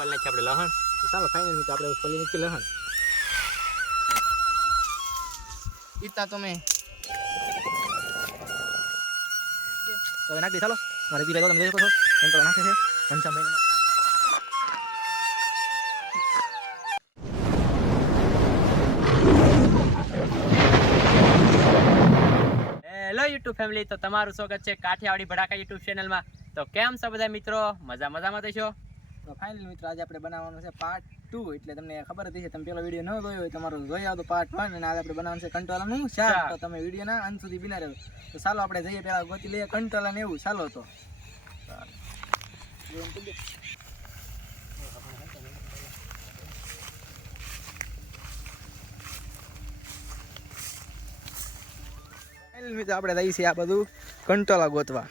પલ નાખી આપણે લહણ. ચાલો ફાઇનલ મિત્રો આપણે ફોલી નાખી લહણ. ઇતના તો મેં તો ચાલો. મારે તો તમે જોઈ શકો છો. એમ તો નાખે છે. ઘનશ્યામભાઈને હેલો યુટ્યુબ ફેમિલી તો તમારું સ્વાગત છે કાઠિયાવાડી ભડાકા યુટ્યુબ ચેનલમાં તો કેમ છો બધા મિત્રો? મજા મજામાં થશો તો ફાઇનલ મિત્રો આજે આપણે બનાવવાનું છે પાર્ટ ટુ એટલે તમને ખબર હતી છે તમે પેલો વીડિયો ન જોયો હોય તમારો જોઈ આવતો પાર્ટ વન અને આજે આપણે બનાવવાનું છે કંટોલાનું શાક. તો તમે વિડીયોના અંત સુધી બિના રહ્યો તો ચાલો આપણે જઈએ પહેલાં ગોતી લઈએ કંટોલા ને એવું. ચાલો તો. મિત્રો આપણે જઈએ છીએ આ બધું કંટોલા ગોતવા.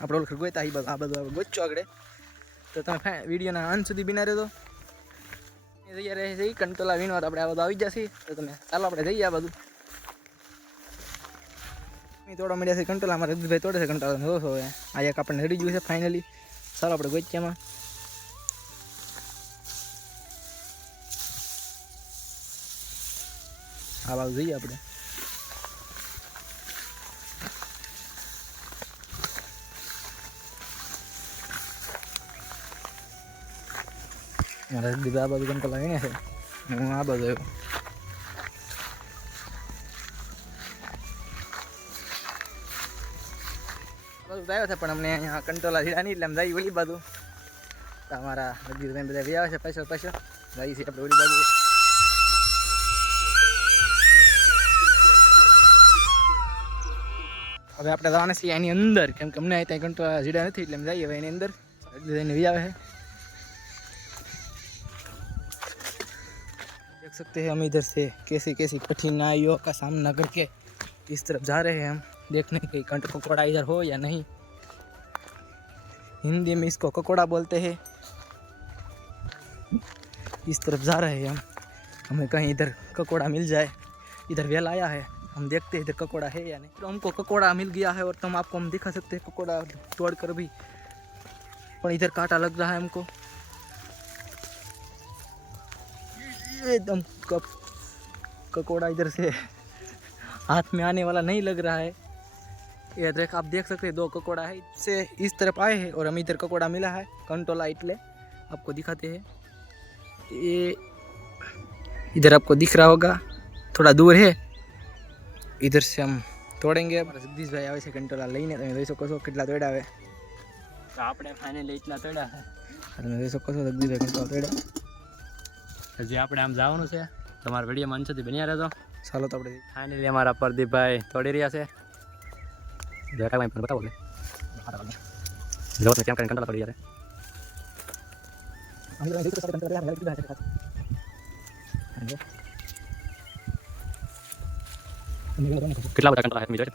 આપણે ઓળખ ગોતા આ બધું આપણે ગોતજો આગળ. તો તમે વિડીયોના અંત સુધી બિના રહેતો જઈએ રહે છે કંટોલા વીણવા આપણે આ બધું આવી જશે. તો તમે ચાલો આપણે જઈએ આ બધું. તોડવા મળ્યા છે કંટોલા અમારે રજતભાઈ તોડે છે કંટોલા જો હવે આ એક આપણને રડી ગયું છે ફાઇનલી ચાલો આપણે ગોચ્યામાં આ બાજુ જઈએ આપણે. મારા દીધા આ બાજુ કંટોલા વીણે છે હું આ બાજુ આવ્યો બધું આવ્યો છે પણ અમને અહીંયા કંટોલા જીડા નહીં એટલે આમ જઈ ઓલી બાજુ અમારા તમે બધા વ્યા છે પૈસો પૈસો જઈ છે આપણે ઓલી બાજુ હવે આપણે જવાના છીએ એની અંદર કેમ કે અમને ત્યાં કંટોલા જીડા નથી એટલે અમે જઈએ હવે એની અંદર હજી વ્યા છે देख सकते हैं हम इधर से कैसी कैसी कठिनाइयों का सामना करके इस तरफ़ जा रहे हैं हम। देखने के कंट ककोड़ा इधर हो या नहीं। हिंदी में इसको ककोड़ा बोलते हैं। इस तरफ़ जा रहे हैं हम। हमें कहीं इधर ककोड़ा मिल जाए। इधर वेल आया है। हम देखते हैं इधर ककोड़ा है या नहीं। तो हमको ककोड़ा मिल गया है और तुम तो आपको हम दिखा सकते हैं ककोड़ा तोड़ कर भी। पर इधर कांटा लग रहा है हमको। एकदम कप ककोड़ा इधर से हाथ में आने वाला नहीं लग रहा है ये देख आप देख सकते हैं दो ककोड़ा है इससे इस तरफ आए हैं और हम इधर ककोड़ा मिला है कंटोला इटले आपको दिखाते हैं ये इधर आपको दिख रहा होगा थोड़ा दूर है इधर से हम તોડેંગે જગદીશભાઈ આવે છે કંટોલા લઈને તમે જોઈ શકો છો કેટલા તોડ્યા આવે તો આપણે ફાઇનલી એટલા તળ્યા તમે જોઈ શકો છો જગદીશભાઈ કંટોલા તોડ્યા છે હજી આપણે આમ જવાનું છે. તમારા વિડીયોમાં અંશથી બન્યા રહેતો ચાલો તો આપણે ફાઇનલી અમારા પ્રદીપભાઈ તોડી રહ્યા છે. જરા પણ બતાવો ને જો કેમ કરીને કંટાળા પડી જશે કેટલા બધા કંટાળા હાથ મીટર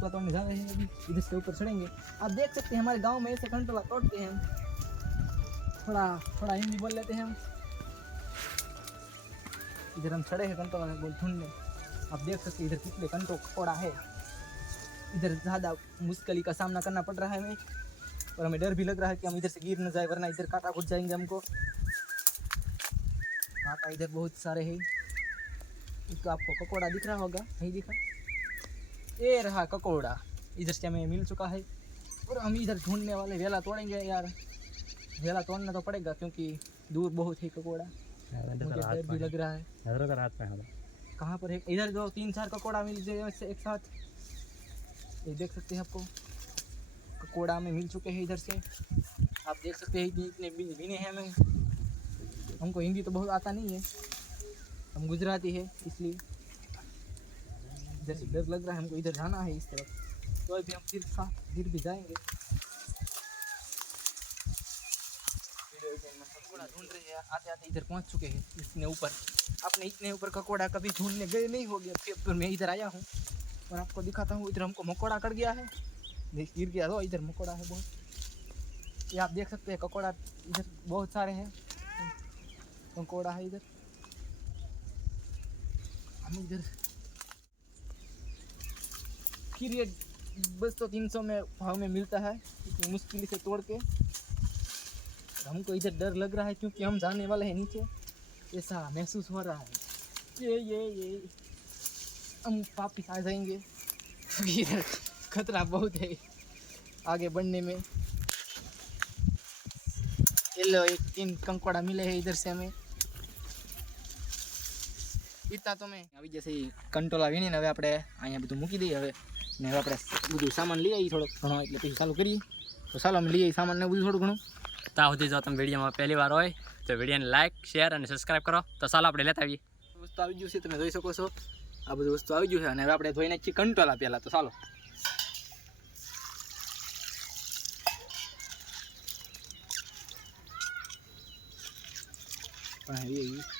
कंटोला तो हम जा रहे हैं अभी, इधर से ऊपर चढ़ेंगे। आप देख सकते हैं, हमारे गाँव में ऐसे कंटोला तोड़ते हैं थोड़ा थोड़ा हिंदी बोल लेते हैं हम। इधर हम चढ़े हैं कंटोला बोल ढूँढने। आप देख सकते हैं, इधर कितने कंटो ककोड़ा है। इधर ज़्यादा मुश्किल का सामना करना पड़ रहा है हमें। और हमें डर भी लग रहा है कि हम इधर से गिर न जाए, वरना इधर कांटा घुस जाएँगे हमको। कांटा इधर बहुत सारे हैं। इसको आपको ककोड़ा दिख रहा होगा, नहीं दिखा। ये रहा ककोड़ा। इधर से हमें मिल चुका है। और हम इधर ढूँढने वाले वेला तोड़ेंगे यार। वेला तोड़ना तो पड़ेगा क्योंकि दूर बहुत है ककोड़ा। मुझे भी लग रहा है। में कहाँ पर है? इधर जो तीन चार ककोड़ा मिल वैसे एक साथ। ये देख सकते हैं आपको। ककोड़ा में मिल चुके हैं इधर से। आप देख सकते हैं इतने इतने भीने हैं हमें। हमको हिंदी तो बहुत आता नहीं है। हम गुजराती है इसलिए। इधर से डर लग रहा है, हमको इधर जाना है इस तरफ़। तो अभी हम फिर साथ, फिर भी जाएँगे। ढूंढ रहे हैं आते आते इधर पहुँच चुके हैं, इतने ऊपर। आपने इतने ऊपर ककोड़ा कभी ढूँढने गए नहीं हो गया फिर फिर मैं इधर आया हूँ और आपको दिखाता हूँ, इधर हमको मकोड़ा कर गया है। देख, गिर गया तो इधर मकोड़ा है बहुत। ये आप देख सकते हैं, ककोड़ा इधर बहुत सारे हैं। मकोड़ा है इधर। हम इधर फिर ये बस तो तीन सौ में भाव में मिलता है इतनी मुश्किल से तोड़ के हमको इधर डर लग रहा है क्योंकि हम जाने वाले हैं नीचे ऐसा महसूस हो रहा है ये ये ये हम वापिस आ जाएंगे क्योंकि इधर खतरा बहुत है आगे बढ़ने में ये लो एक तीन कंकोड़ा मिले हैं इधर से हमें ઇતા તો મેં આવી જશે કંટ્રોલ આવીને હવે આપણે અહીંયા બધું મૂકી દઈએ હવે ને હવે આપણે બધું સામાન લઈ આવીએ થોડોક ઘણો એટલે પછી ચાલુ કરીએ. તો ચાલો અમે લઈ આવીએ સામાન ને બધું થોડું ઘણું. ત્યાં સુધી જો તમે વિડીયોમાં પહેલી વાર હોય તો વિડીયોને લાઇક શેર અને સબસ્ક્રાઈબ કરો. તો ચાલો આપણે લેતા આવીએ. વસ્તુ આવી ગયું છે તમે જોઈ શકો છો. આ બધું વસ્તુ આવી ગયું છે અને હવે આપણે ધોઈને છીએ કંટ્રોલ પહેલાં તો ચાલો. પણ આવી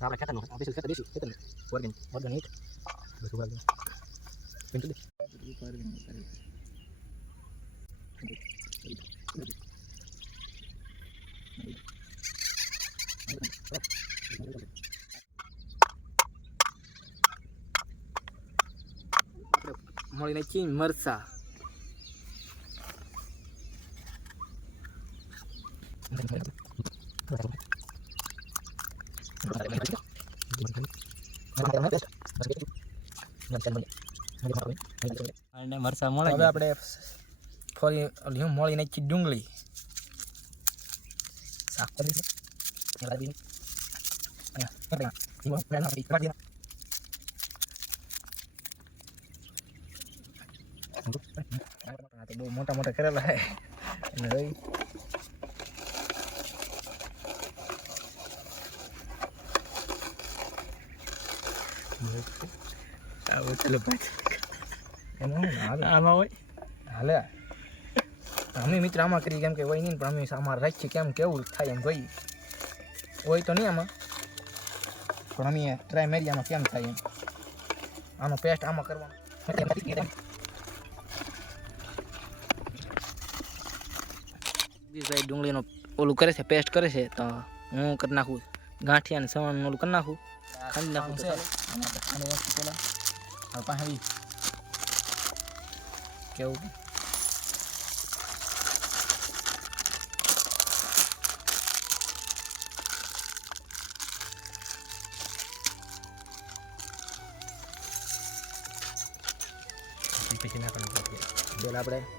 આપણે ખેતરનું આપણે સ્પેશિયલ ખેતર દેશી ખેતરનું ઓર્ગેનિક ઓર્ગેનિક બધું ઓર્ગેનિક દે મળીને ચીન મરસા અને મરસા મળે હવે આપણે ફરી ઓલી હું મળી નાખી ડુંગળી સાફ કરી દઈશું એલા બીની. અહીંયા, અહીંયા, અહીંયા, અહીંયા, અહીંયા, અહીંયા. આ તો બહુ મોટા મોટા કરેલા હે અને હાલે. આમાં હોય? હાલે. અમે મિત્ર આમાં કરી કેમ કે હોય નહીં પણ અમે આમાં રાખીએ કેમ કેવું થાય એમ ભાઈ હોય તો નહીં આમાં. પણ અમે ટ્રાય મારી આમાં કેમ થાય એમ. આનો પેસ્ટ આમાં કરવાનો. ભાઈ ડુંગળીનો ઓલું કરે છે પેસ્ટ કરે છે તો હું કરી નાખું. ગાંઠિયા ને સવણ ઓલું કરી નાખું. ખાંડી નાખું તો ચાલે. કેવું પછી નાખવાનું આપણે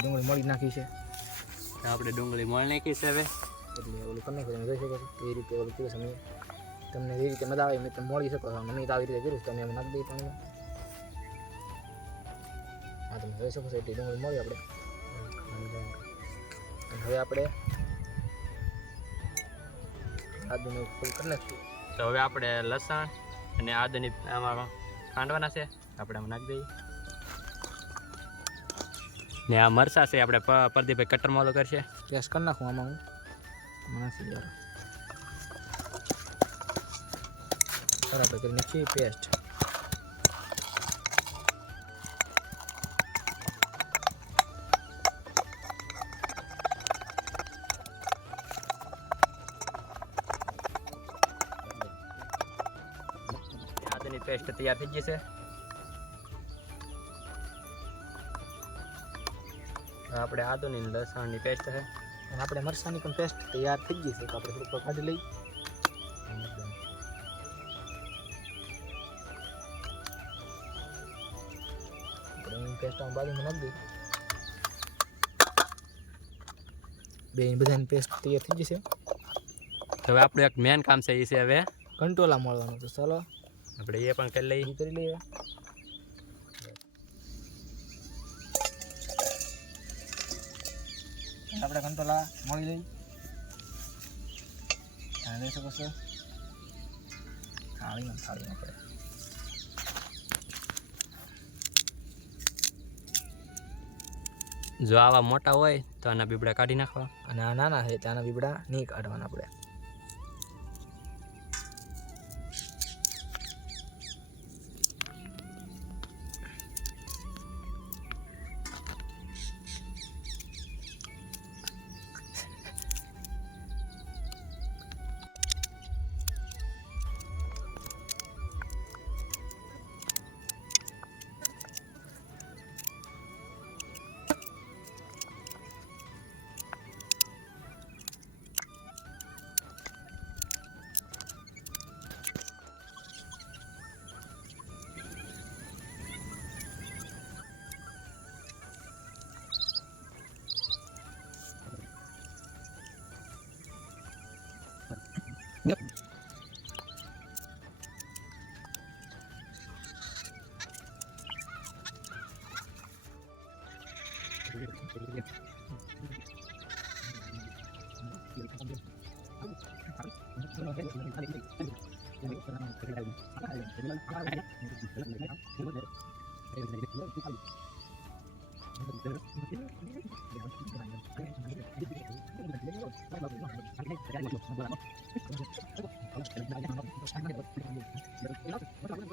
ડુંગળી મળી નાખી છે. આપણે ડુંગળી મળી નાખી છે હવે. એટલે ઓલું નાખ્યું તમે જોઈ શકો છો. એ રીતે ઓલું કીધું સમય તમને એ રીતે મજા આવે તમે મળી શકો છો. મને તો આવી રીતે કર્યું તમે એમ નાખી દઈ પાણીમાં હા તમે જોઈ શકો છો. એટલી ડુંગળી મળી આપણે. હવે આપણે આદુને ફૂલ કરી નાખીશું તો હવે આપણે લસણ અને આદની, આમાં ખાંડવાના છે. આપણે આમાં નાખી દઈએ. ને આ મરસા છે આપણે પરદીપભાઈ કટરમાં ઓલો કરશે. ગેસ કરી નાખું આમાં હું. નથી બરાબર કરીને છે પેસ્ટ આદુની પેસ્ટ તૈયાર થઈ ગઈ છે. આપણે આદુની લસણની પેસ્ટ છે. અને આપણે મરસાની પણ પેસ્ટ તૈયાર થઈ ગઈ છે તો આપણે થોડુંક કાઢી લઈ. પેસ્ટ આમ બાજુમાં નાખી દઈ બે બધાની પેસ્ટ તૈયાર થઈ ગઈ છે. હવે આપણું એક મેન કામ છે એ છે હવે કંટોલા મળવાનું તો ચાલો. આપણે એ પણ કરી લઈએ. કરી લઈએ. આપણે કંટોલા મળી લઈ અને શકો છો થાળીમાં થાળીમાં આપણે. જો આવા મોટા હોય તો આના બીબડા કાઢી નાખવા. અને આ નાના છે આના બીબડા નહીં કાઢવાના આપણે.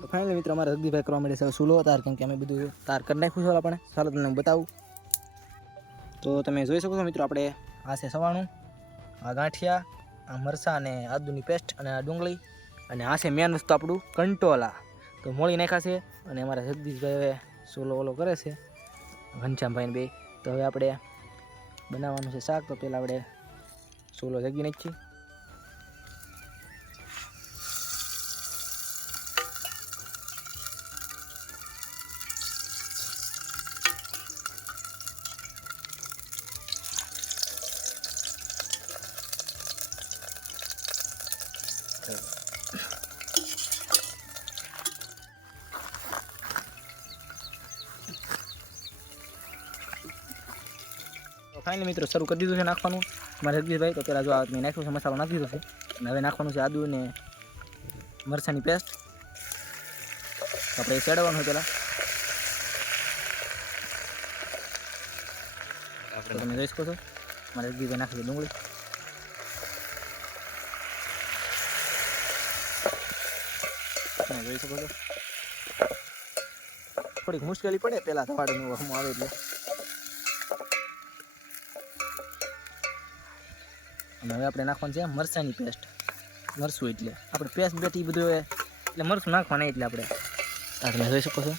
ફાઇનલી મિત્રો અમારે જગદીભાઈ કરવા માટે છે સુલો તાર કેમ કે અમે બધું તાર કરી નાખ્યું છે આપણે ચાલો તમને હું બતાવું તો તમે જોઈ શકો છો મિત્રો, આપણે આ છે સવાણું, આ ગાંઠિયા, આ મરસા અને આદુની પેસ્ટ અને આ ડુંગળી અને આ છે મેન વસ્તુ આપણું કંટોલા. તો મોળી નાખ્યા છે અને અમારા જગદીશભાઈ હવે સોલો ઓલો કરે છે, ઘનશ્યામભાઈને બે. તો હવે આપણે બનાવવાનું છે શાક. તો પહેલાં આપણે સોલો જગી નાખીએ. ફાઇનલી મિત્રો શરૂ કરી દીધું છે નાખવાનું. મારે જગદીશભાઈ તો પહેલાં જો આ મેં નાખ્યું છે મસાલો નાખી દીધો છે. અને હવે નાખવાનું છે આદુ ને મરચાંની પેસ્ટ. આપણે ચડાવવાનું હોય પહેલાં તમે જોઈ શકો છો. મારે જગદીશભાઈ નાખી ડુંગળી. જોઈ શકો છો. થોડીક મુશ્કેલી પડે પહેલાં ધવાડીનું આવે એટલે. અને હવે આપણે નાખવાનું છે મરચાંની પેસ્ટ મરસું એટલે. આપણે પેસ્ટ બેટ એ બધું એટલે મરસું નાખવાના એટલે આપણે. તમે જોઈ શકો છો.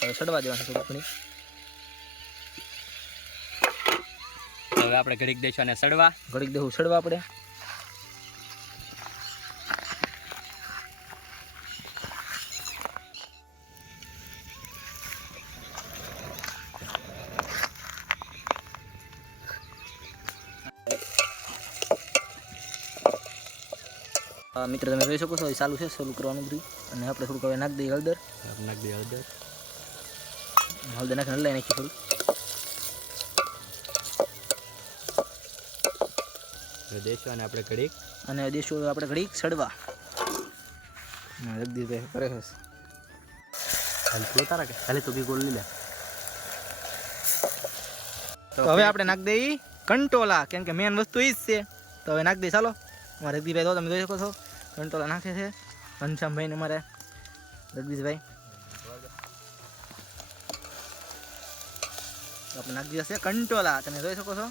હવે સડવા દેવાનું ઘણી. હવે આપણે ઘડીક દઈશું અને સડવા. ઘડીક દેવું સડવા આપણે. મિત્રો તમે જોઈ શકો છો એ ચાલુ છે ચાલુ કરવાનું બધું. અને આપણે થોડુંક હવે નાખી દઈએ હળદર. નાખી દઈએ હળદર. હળદર નાખીને હલાવી નાખી થોડું દેશો અને આપણે ઘડીક. અને દેશો આપણે ઘડીક સડવા. જગદીશભાઈ કરે છે. ખાલી તું તારા કે? ખાલી તું બી ગોળ લઈ લે. તો હવે આપણે નાખી દઈએ કંટોલા કેમ કે મેન વસ્તુ એ જ છે. તો હવે નાખી દઈ ચાલો. અમારે જગદીશભાઈ તો તમે જોઈ શકો છો. કંટોલા નાખે છે ઘનશ્યામભાઈને અમારે જગદીશભાઈ તો આપણે નાખી દીધા છે કંટોલા તમે જોઈ શકો છો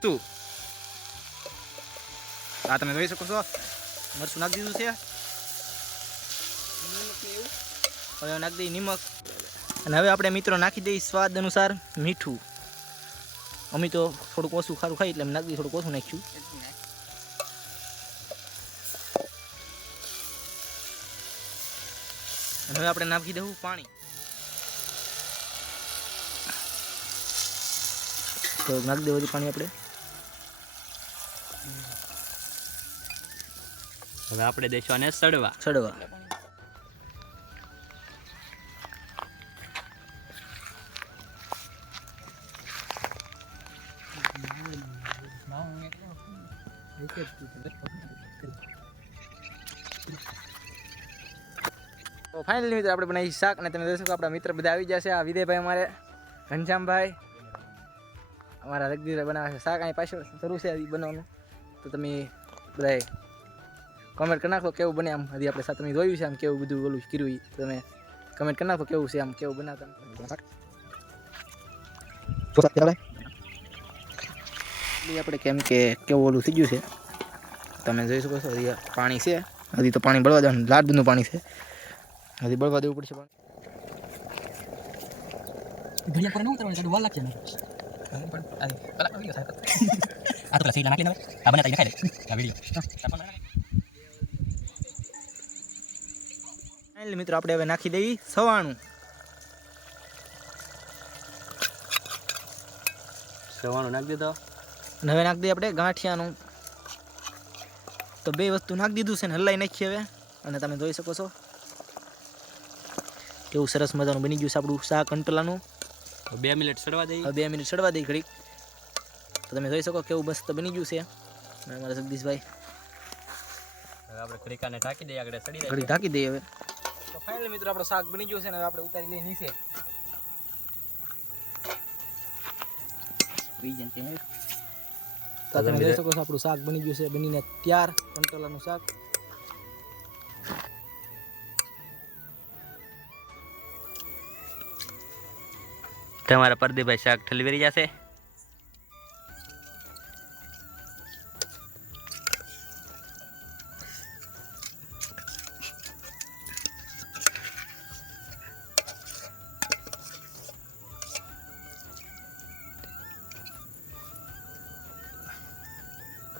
તું આ તમે જોઈ શકો છો મરચું નાખી દીધું છે. હવે નાખી દઈએ નિમક. અને હવે આપણે મિત્રો નાખી દઈએ સ્વાદ અનુસાર મીઠું. અમે તો થોડુંક ઓછું ખારું ખાઈ એટલે નાખી થોડુંક ઓછું નાખ્યું. અને હવે આપણે નાખી દઉં પાણી. તો નાખી દેવું પાણી આપણે. હવે આપણે દઈશું આને સડવા. સડવા ફાઇનલી મિત્ર આપણે બનાવી શાક અને તમે જોશો કે આપણા મિત્ર બધા આવી જશે. આ વિદયભાઈ અમારે, ઘનશ્યામભાઈ, અમારા રગદીભાઈ બનાવે છે. શાક અહીં પાછળ શરૂ છે એ બનાવવાનું. તો તમે બધાએ કમેન્ટ કરી નાખો કેવું બને આમ હજી આપણે સાથે તમે જોયું છે આમ કેવું બધું ઓલું કર્યું ઈ. તમે કમેન્ટ કરી નાખો કેવું છે આમ કેવું બનાવતા એટલે આપણે કેમ કે કેવું ઓલું થઈ ગયું છે તમે જોઈ શકો છો હજી આ પાણી છે હજી તો પાણી બળવા દેવાનું લાડ બધું પાણી છે હજી બળવા દેવું પડશે પાણી ઘડિયા પર ન ઉતરવાનું ચાલુ વાર લાગશે ને આ તો પેલા સીલા નાખી દે આ બને તઈ ખાઈ દે આ વિડિયો ફાઇનલી મિત્રો આપણે હવે નાખી દઈએ સવાણું સવાનું નાખી દીધો અને હવે નાખી દઈએ આપણે ગાંઠિયાનું તો બે વસ્તુ નાખી દીધું છે ને હલાઈ નાખીએ હવે અને તમે જોઈ શકો છો કેવું સરસ મજાનું બની ગયું છે આપણું શાક કંટલાનું તો બે મિનિટ સડવા દઈએ હવે બે મિનિટ ચડવા દઈ ઘડીક તો તમે જોઈ શકો કેવું મસ્ત બની ગયું છે અને અમારા જગદીશભાઈ હવે આપણે ખડીકાને ઢાંકી દઈએ આગળ સડી ઘડીક ઢાંકી દઈએ હવે તો ફાઇનલ મિત્રો આપણું શાક બની ગયું છે ને હવે આપણે ઉતારી લઈએ નીચે. તો તમે જોઈ શકો છો આપણું શાક બની ગયું છે. બનીને તૈયાર કંટોલાનું શાક. તમારા પરદીભાઈ શાક ઠલવેરી જશે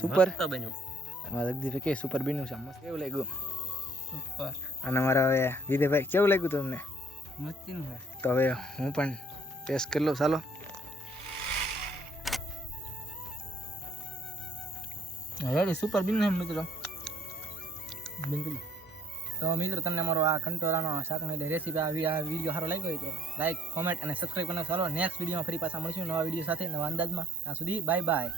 સુપર બન્યું. અમારા જગદીશભાઈ કે સુપર બન્યું છે મસ્ત. કેવું લાગ્યું? સુપર અને અમારા હવે વિદયભાઈ કેવું લાગ્યું તમને? મસ્તી નું તો હવે હું પણ ટેસ્ટ કરી લઉં. ચાલો. રેડી સુપર બિન મિત્રો? બિલકુલ. તો મિત્રો તમને અમારો આ કંટોરાનો શાકની રેસીપી આ આ વીડિયો સારો લાગ્યો હોય તો લાઈક કોમેન્ટ અને સબસ્ક્રાઈબ કરવાનો ચાલો. નેક્સ્ટ વિડીયોમાં ફરી પાછા મળીશું નવા વીડિયો સાથે નવા અંદાજમાં. ત્યાં સુધી બાય બાય